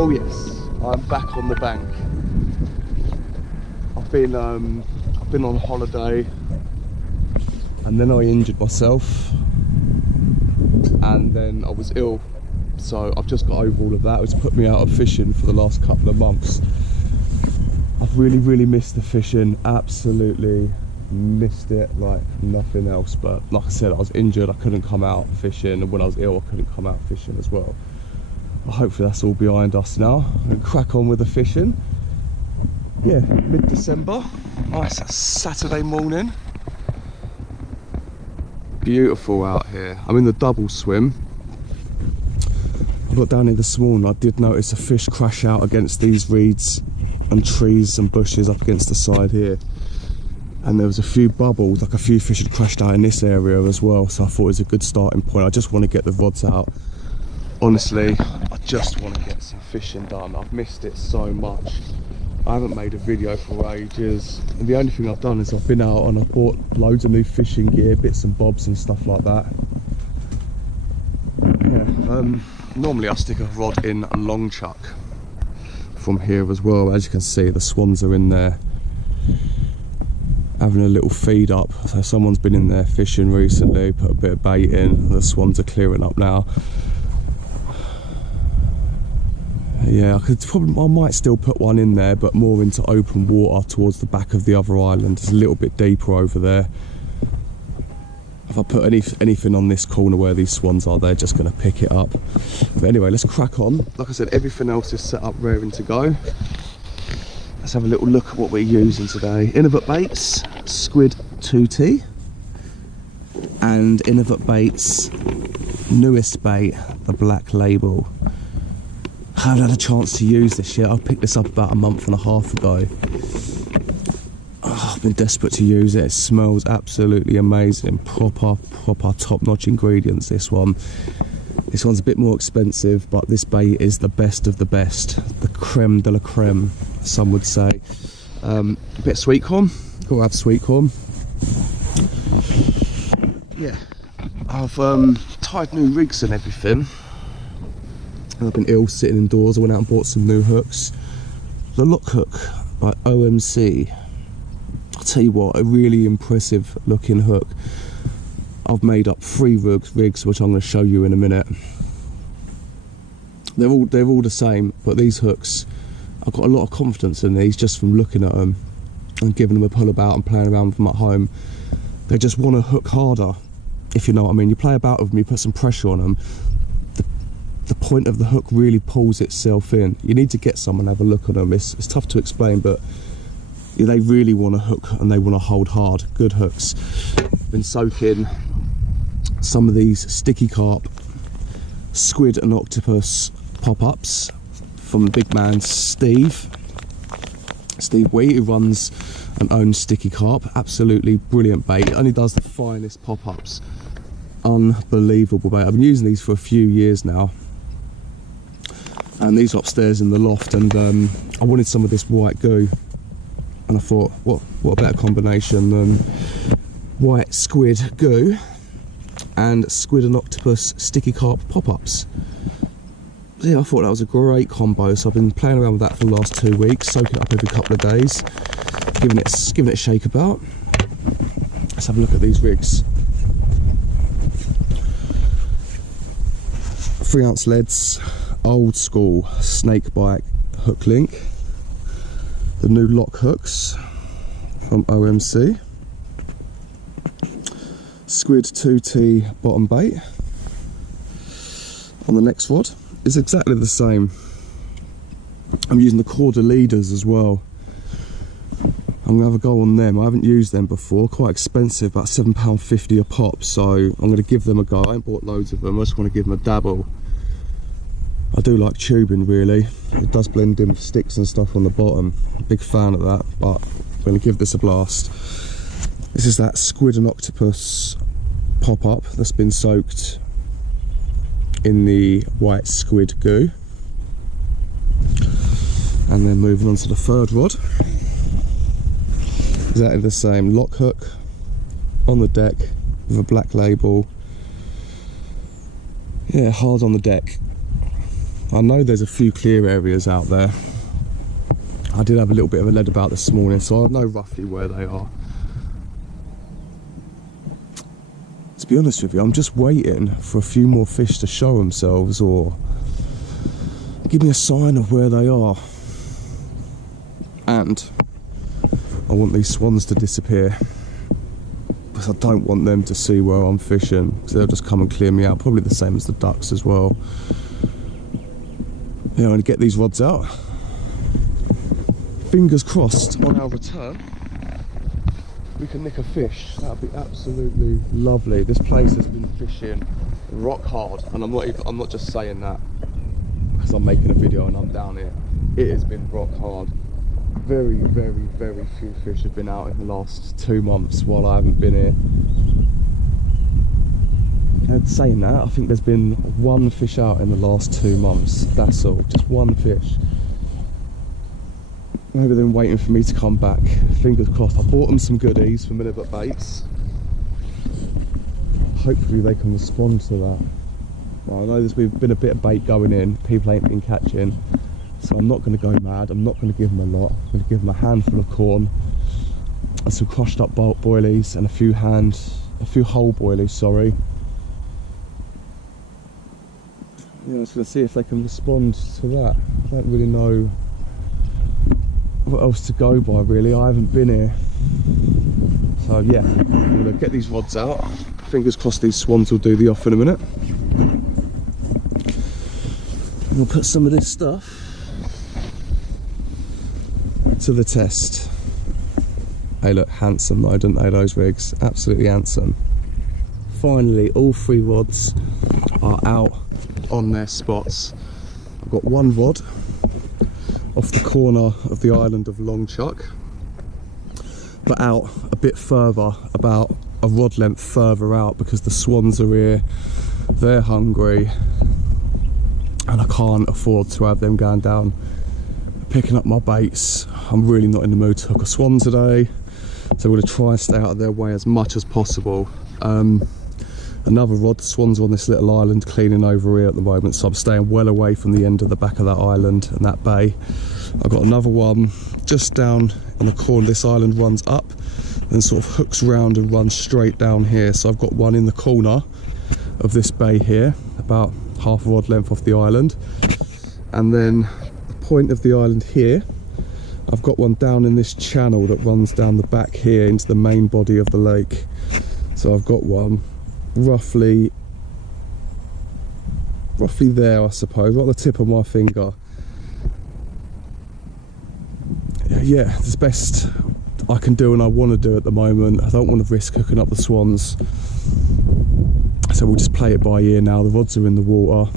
Oh yes, I'm back on the bank. I've been on holiday, and then I injured myself, and then I was ill. So I've just got over all of that. It's put me out of fishing for the last couple of months. I've really missed the fishing. Absolutely missed it like nothing else. But like I said, I was injured. I couldn't come out fishing, and when I was ill, I couldn't come out fishing as well. But hopefully that's all behind us now. I'm gonna crack on with the fishing. Yeah, mid-December. Nice Saturday morning. Beautiful out here. I'm in the double swim. I got down here this morning. I did notice a fish crash out against these reeds and trees and bushes up against the side here, and there was a few bubbles, like a few fish had crashed out in this area as well, so I thought it was a good starting point. I just want to get the rods out. Honestly, I just want to get some fishing done. I've missed it so much. I haven't made a video for ages, and the only thing I've done is I've been out and I've bought loads of new fishing gear, bits and bobs and stuff like that. Yeah, normally I stick a rod in a long chuck from here as well. As you can see, the swans are in there having a little feed up. So someone's been in there fishing recently, put a bit of bait in. The swans are clearing up now. Yeah, I might still put one in there, but more into open water towards the back of the other island. It's a little bit deeper over there. If I put anything on this corner where these swans are, they're just going to pick it up. But anyway, let's crack on. Like I said, everything else is set up, raring to go. Let's have a little look at what we're using today. Innovate Baits, Squid 2T. And Innovate Baits, newest bait, the Black Label. I haven't had a chance to use this yet. I picked this up about a month and a half ago. I've been desperate to use it. It smells absolutely amazing. Proper top-notch ingredients, this one. This one's a bit more expensive, but this bait is the best of the best. The creme de la creme, some would say. A bit of sweet corn. Gotta have sweet corn. Yeah, I've tied new rigs and everything. I've been ill sitting indoors. I went out and bought some new hooks. The Lock Hook by OMC. I'll tell you what, a really impressive looking hook. I've made up 3 rigs, which I'm going to show you in a minute. They're all the same, but these hooks, I've got a lot of confidence in these just from looking at them and giving them a pull about and playing around with them at home. They just want to hook harder, if you know what I mean. You play about with them, you put some pressure on them, the point of the hook really pulls itself in. You need to get some and have a look at them. It's tough to explain, but they really want to hook and they want to hold hard. Good hooks. Been soaking some of these sticky carp, squid and octopus pop-ups from the big man Steve Wee, who runs and owns Sticky Carp. Absolutely brilliant bait. It only does the finest pop-ups. Unbelievable bait. I've been using these for a few years now, and these are upstairs in the loft, and I wanted some of this white goo, and I thought, what a better combination than white squid goo and squid and octopus sticky carp pop-ups. So yeah, I thought that was a great combo, so I've been playing around with that for the last 2 weeks, soaking it up every couple of days, giving it a shake about. Let's have a look at these rigs. 3-ounce leads, old school snake bite hook link, the new Lock hooks from OMC, Squid 2T bottom bait. On the next rod is exactly the same. I'm using the Corda leaders as well. I'm going to have a go on them. I haven't used them before, quite expensive, about £7.50 a pop, so I'm going to give them a go. I ain't bought loads of them, I just want to give them a dabble. I do like tubing really, it does blend in with sticks and stuff on the bottom. Big fan of that, but I'm going to give this a blast. This is that squid and octopus pop-up that's been soaked in the white squid goo. And then moving on to the third rod. Exactly the same, Lock hook on the deck with a Black Label. Yeah, hard on the deck. I know there's a few clear areas out there. I did have a little bit of a lead about this morning, so I know roughly where they are. To be honest with you, I'm just waiting for a few more fish to show themselves or give me a sign of where they are. And I want these swans to disappear, because I don't want them to see where I'm fishing, because they'll just come and clear me out, probably the same as the ducks as well. Yeah, I'm going to get these rods out. Fingers crossed on our return we can nick a fish. That would be absolutely lovely. This place has been fishing rock hard, and I'm not just saying that because I'm making a video and I'm down here. It has been rock hard. Very, very, very few fish have been out in the last 2 months while I haven't been here. And saying that, I think there's been 1 fish out in the last 2 months. That's all, just 1 fish. Maybe they're waiting for me to come back. Fingers crossed. I bought them some goodies from Minibut Baits. Hopefully they can respond to that. Well, I know there's been a bit of bait going in. People ain't been catching. So I'm not going to go mad. I'm not going to give them a lot. I'm going to give them a handful of corn and some crushed up boilies and a few whole boilies, sorry. Yeah, I'm just going to see if they can respond to that. I don't really know what else to go by, really. I haven't been here. So yeah, I'm going to get these rods out. Fingers crossed these swans will do the off in a minute. We'll put some of this stuff to the test. They look handsome though, don't they, those rigs? Absolutely handsome. Finally, all 3 rods are out on their spots. I've got 1 rod off the corner of the island of Longchuck, but out a bit further, about a rod length further out, because the swans are here, they're hungry, and I can't afford to have them going down picking up my baits. I'm really not in the mood to hook a swan today, so we're going to try and stay out of their way as much as possible. Another rod, the swans are on this little island cleaning over here at the moment, so I'm staying well away from the end of the back of that island and that bay. I've got another one just down on the corner. This island runs up and sort of hooks round and runs straight down here, so I've got one in the corner of this bay here, about half a rod length off the island, and then the point of the island here, I've got one down in this channel that runs down the back here into the main body of the lake. So I've got one roughly there, I suppose, right at the tip of my finger. Yeah, it's the best I can do and I want to do at the moment. I don't want to risk hooking up the swans, so we'll just play it by ear now. The rods are in the water.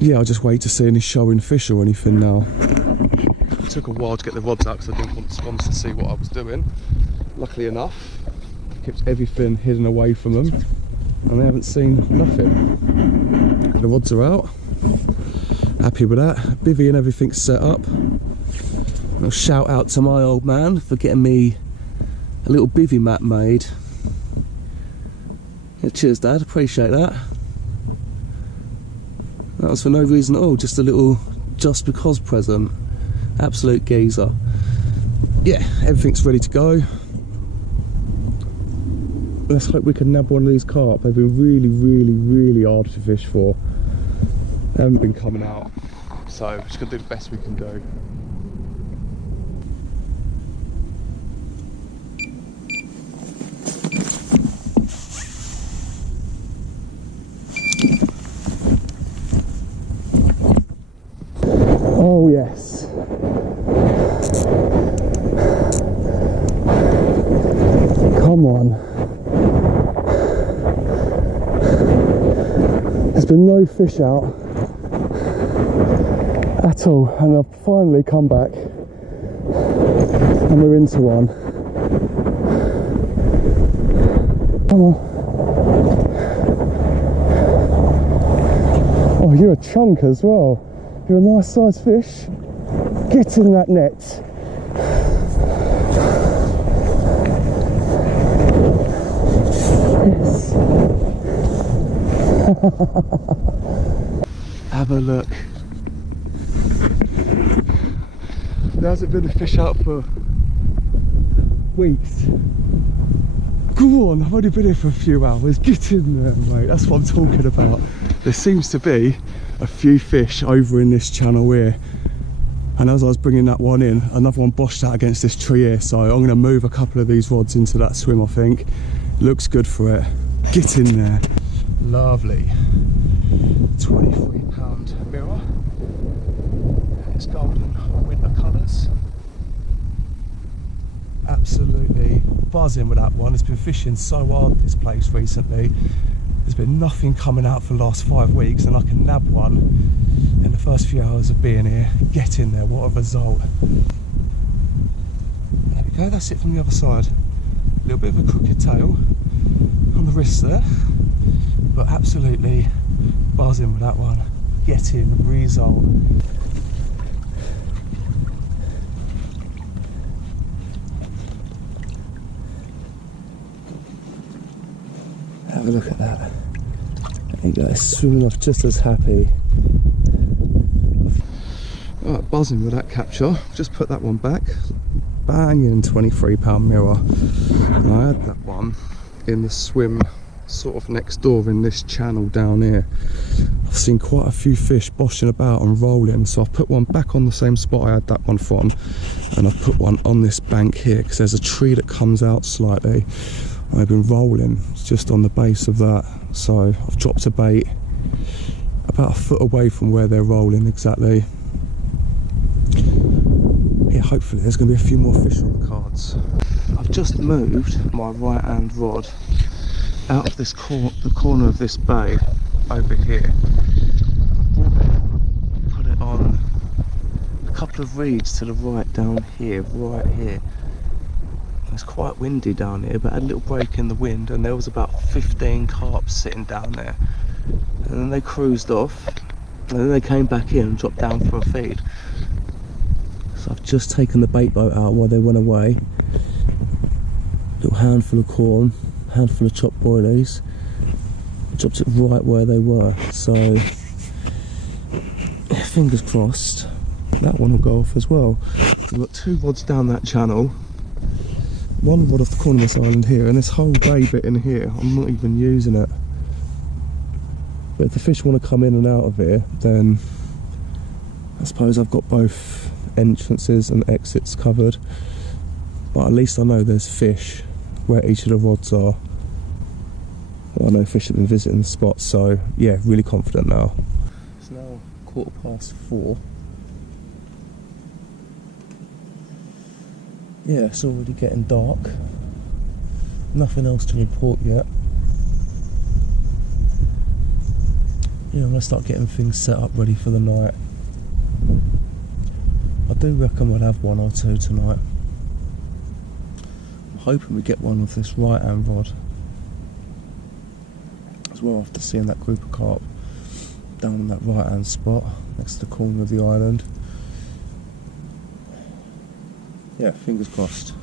Yeah, I'll just wait to see any showing fish or anything now. It took a while to get the rods out because I didn't want the swans to see what I was doing. Luckily enough, kept everything hidden away from them and they haven't seen nothing. The rods are out. Happy with that. Bivvy and everything's set up. I'll shout out to my old man for getting me a little bivvy mat made. Yeah, cheers Dad, appreciate that. That was for no reason at all, just a little just because present. Absolute geezer. Yeah, everything's ready to go. Let's hope we can nab one of these carp. They've been really, really, really hard to fish for. They haven't been coming out, so we're just going to do the best we can do. Oh yes. Come on. There's been no fish out at all, and I've finally come back and we're into one. Come on. Oh, you're a chunk as well. You're a nice sized fish. Get in that net. Yes. Have a look. There hasn't been a fish out for weeks. Go on, I've only been here for a few hours. Get in there, mate. That's what I'm talking about. There seems to be a few fish over in this channel here. And as I was bringing that one in, another one boshed out against this tree here. So I'm going to move a couple of these rods into that swim, I think. Looks good for it. Get in there. Lovely. £23 mirror. It's golden winter colours. Absolutely buzzing with that one. It's been fishing so hard this place recently. There's been nothing coming out for the last 5 weeks, and I can nab one in the first few hours of being here. Get in there, what a result. There we go, that's it from the other side. A little bit of a crooked tail on the wrist there, but absolutely buzzing with that one. Get in, result. Have a look at that. There you go, swimming off just as happy. Alright, buzzing with that capture. Just put that one back. Banging £23 mirror. And I had that one in the swim sort of next door in this channel down here. I've seen quite a few fish boshing about and rolling, so I've put one back on the same spot I had that one from, and I've put one on this bank here because there's a tree that comes out slightly. I've been rolling just on the base of that, so I've dropped a bait about a foot away from where they're rolling exactly. Yeah, hopefully there's going to be a few more fish on the cards. I've just moved my right hand rod out of this the corner of this bay over here. Put it on a couple of reeds to the right down here, right here. It's quite windy down here, but I had a little break in the wind, and there was about 15 carp sitting down there. And then they cruised off, and then they came back in and dropped down for a feed. So I've just taken the bait boat out while they went away. Little handful of corn, handful of chopped boilies. Dropped it right where they were. So fingers crossed that one will go off as well. We've got 2 rods down that channel. One rod off the corner of this island here, and this whole bay bit in here, I'm not even using it. But if the fish want to come in and out of here, then I suppose I've got both entrances and exits covered. But at least I know there's fish where each of the rods are. I know fish have been visiting the spot, so yeah, really confident now. It's now 4:15. Yeah, it's already getting dark. Nothing else to report yet. Yeah, I'm going to start getting things set up ready for the night. I do reckon we'll have 1 or 2 tonight. I'm hoping we get one with this right hand rod as well, after seeing that group of carp down in that right hand spot next to the corner of the island. Yeah, fingers crossed.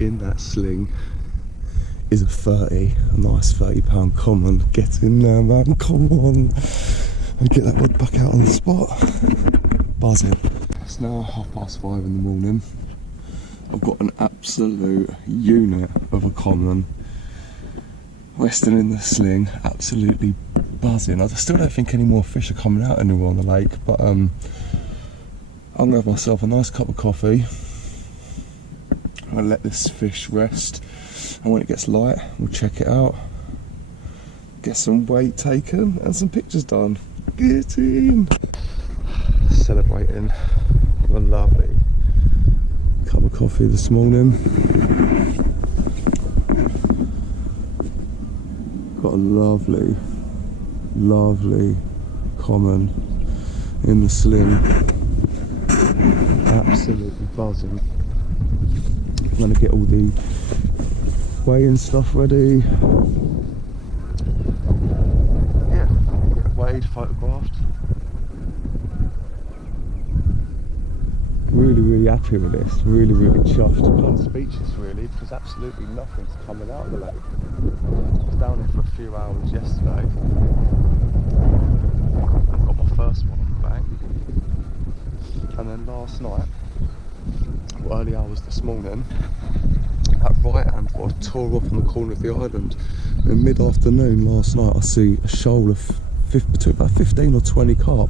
In that sling is a nice £30 common. Get in there, man, come on, and get that wood back out on the spot. Buzzing. It's now 5:30 in the morning. I've got an absolute unit of a common resting in the sling, absolutely buzzing. I still don't think any more fish are coming out anywhere on the lake, but I'm gonna have myself a nice cup of coffee. I'll let this fish rest, and when it gets light we'll check it out, get some weight taken and some pictures done. Get in! Celebrating a lovely cup of coffee this morning. lovely, lovely common in the sling. Absolutely buzzing. I'm going to get all the weighing stuff ready. Yeah, get it weighed, photographed. Really happy with this. Really chuffed. Kind of speechless really, because absolutely nothing's coming out of the lake. I was down here for a few hours yesterday. I got my first one on the bank. And then last night, early hours this morning, that right hand rod tore off on the corner of the island. In mid-afternoon last night, I see a shoal of between about 15 or 20 carp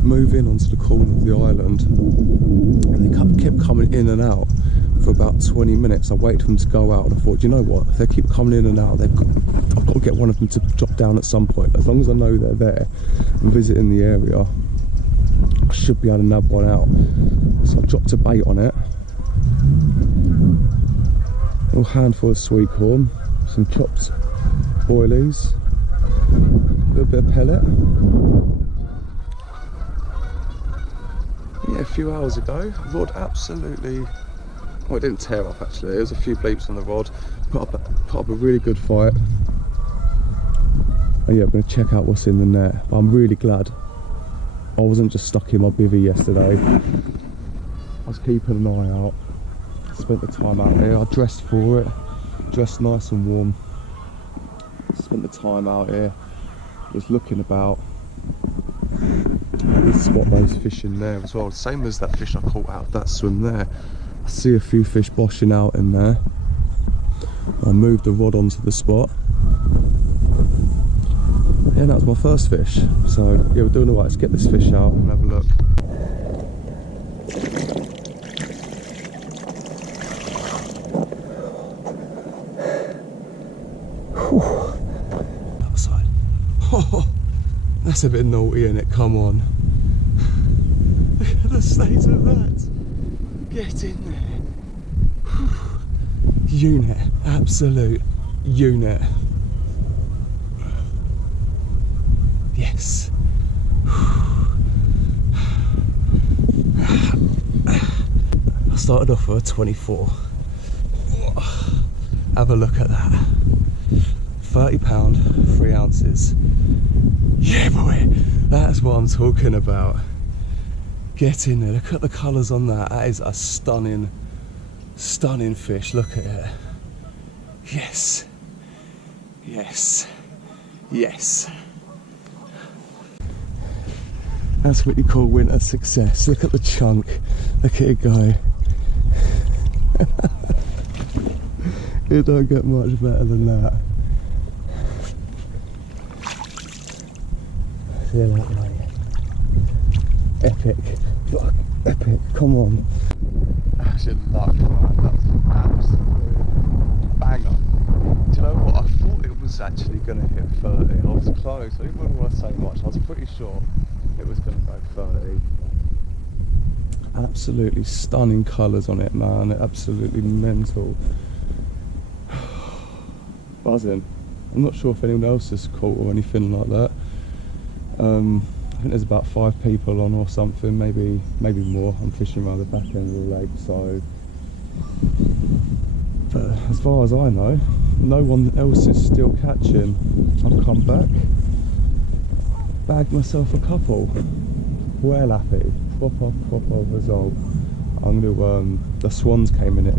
move in onto the corner of the island, and they kept coming in and out for about 20 minutes. I waited for them to go out, and I thought, you know what, if they keep coming in and out, I've got to get one of them to drop down at some point. As long as I know they're there and visiting the area, I should be able to nab one out. So I dropped a bait on it, a little handful of sweet corn, some chopped boilies, a little bit of pellet. Yeah, a few hours ago, rod absolutely, well, it didn't tear off actually, there was a few bleeps on the rod, put up a really good fight. And yeah, I'm going to check out what's in the net, but I'm really glad I wasn't just stuck in my bivvy yesterday. I was keeping an eye out, spent the time out here, I dressed for it, dressed nice and warm, spent the time out here, was looking about. I did spot those fish in there as well, same as that fish I caught out of that swim there. I see a few fish boshing out in there. I moved the rod onto the spot. Yeah, that was my first fish. So yeah, we're doing alright. Let's get this fish out and have a look. Outside. Oh, that's a bit naughty, isn't it? Come on. Look at the state of that. Get in there. Unit, absolute unit. Yes. I started off with a 24. Have a look at that. 30 pound, 3 ounces. Yeah boy, that's what I'm talking about. Get in there, look at the colours on that. That is a stunning fish, look at it. Yes, yes, yes. That's what you call winter success. Look at the chunk, look at it go. It don't get much better than that. See that, mate? Epic. Look, epic, come on. Actually, luck, man. That was an absolute banger. Do you know what? I thought it was actually going to hit 30. I was close. I didn't want to say much. I was pretty sure it was going to go 30. Absolutely stunning colours on it, man. Absolutely mental. Buzzing. I'm not sure if anyone else has caught or anything like that. I think there's about 5 people on or something, maybe more. I'm fishing around the back end of the lake, so. But as far as I know, no one else is still catching. I've come back, bagged myself a couple. Well happy. Proper result. I'm gonna. The swans came in a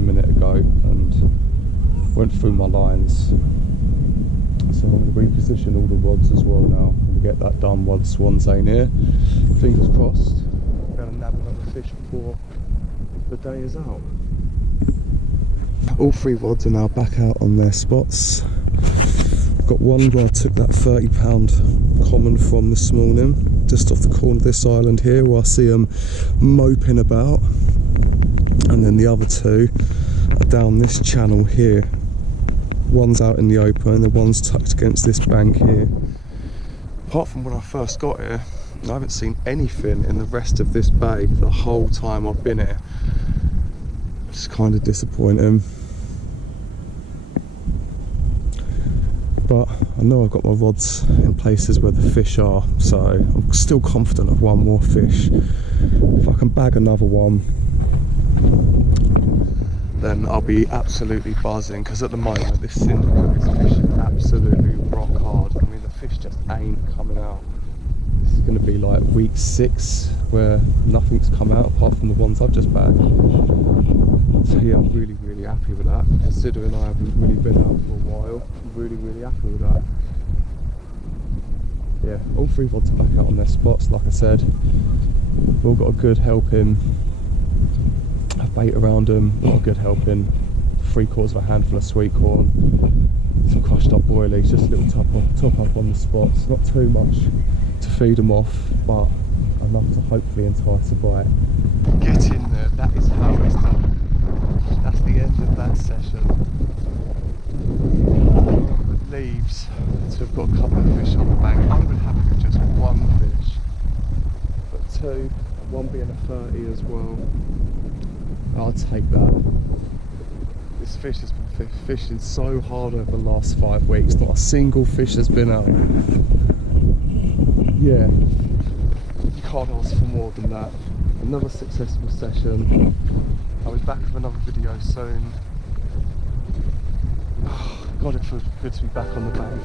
minute ago and went through my lines. So I'm going to reposition all the rods as well now. I'm going to get that done while the swans ain't here. Fingers crossed. I'm going to nab another fish before the day is out. All 3 rods are now back out on their spots. I've got one where I took that 30 pound common from this morning, just off the corner of this island here, where I see them moping about. And then the other 2 are down this channel here. One's out in the open and the one's tucked against this bank here. Apart from when I first got here, I haven't seen anything in the rest of this bay the whole time I've been here. It's kind of disappointing. but I know I've got my rods in places where the fish are, so I'm still confident of one more fish. If I can bag another one, then I'll be absolutely buzzing, because at the moment this syndicate is fishing absolutely rock hard. I mean, the fish just ain't coming out. This is going to be like week 6 where nothing's come out apart from the ones I've just bagged. So yeah, I'm really, really happy with that, considering I haven't really been out for a while. I'm really, really happy with that. Yeah, all 3 rods are back out on their spots, like I said. We've all got a good helping bait around them, got a good helping, 3/4 of a handful of sweet corn, some crushed up boilies, just a little top up on the spots. Not too much to feed them off, but enough to hopefully entice a bite. Get in there, that is how it's done. That's the end of that session. Leaves to have got a couple of fish on the bank. I would have happy with just 1 fish, but 2, 1 being a 30 as well. I'll take that. This fish has been fishing so hard over the last 5 weeks, not a single fish has been out. Yeah, you can't ask for more than that. Another successful session. I'll be back with another video soon. God, it feels good to be back on the bank.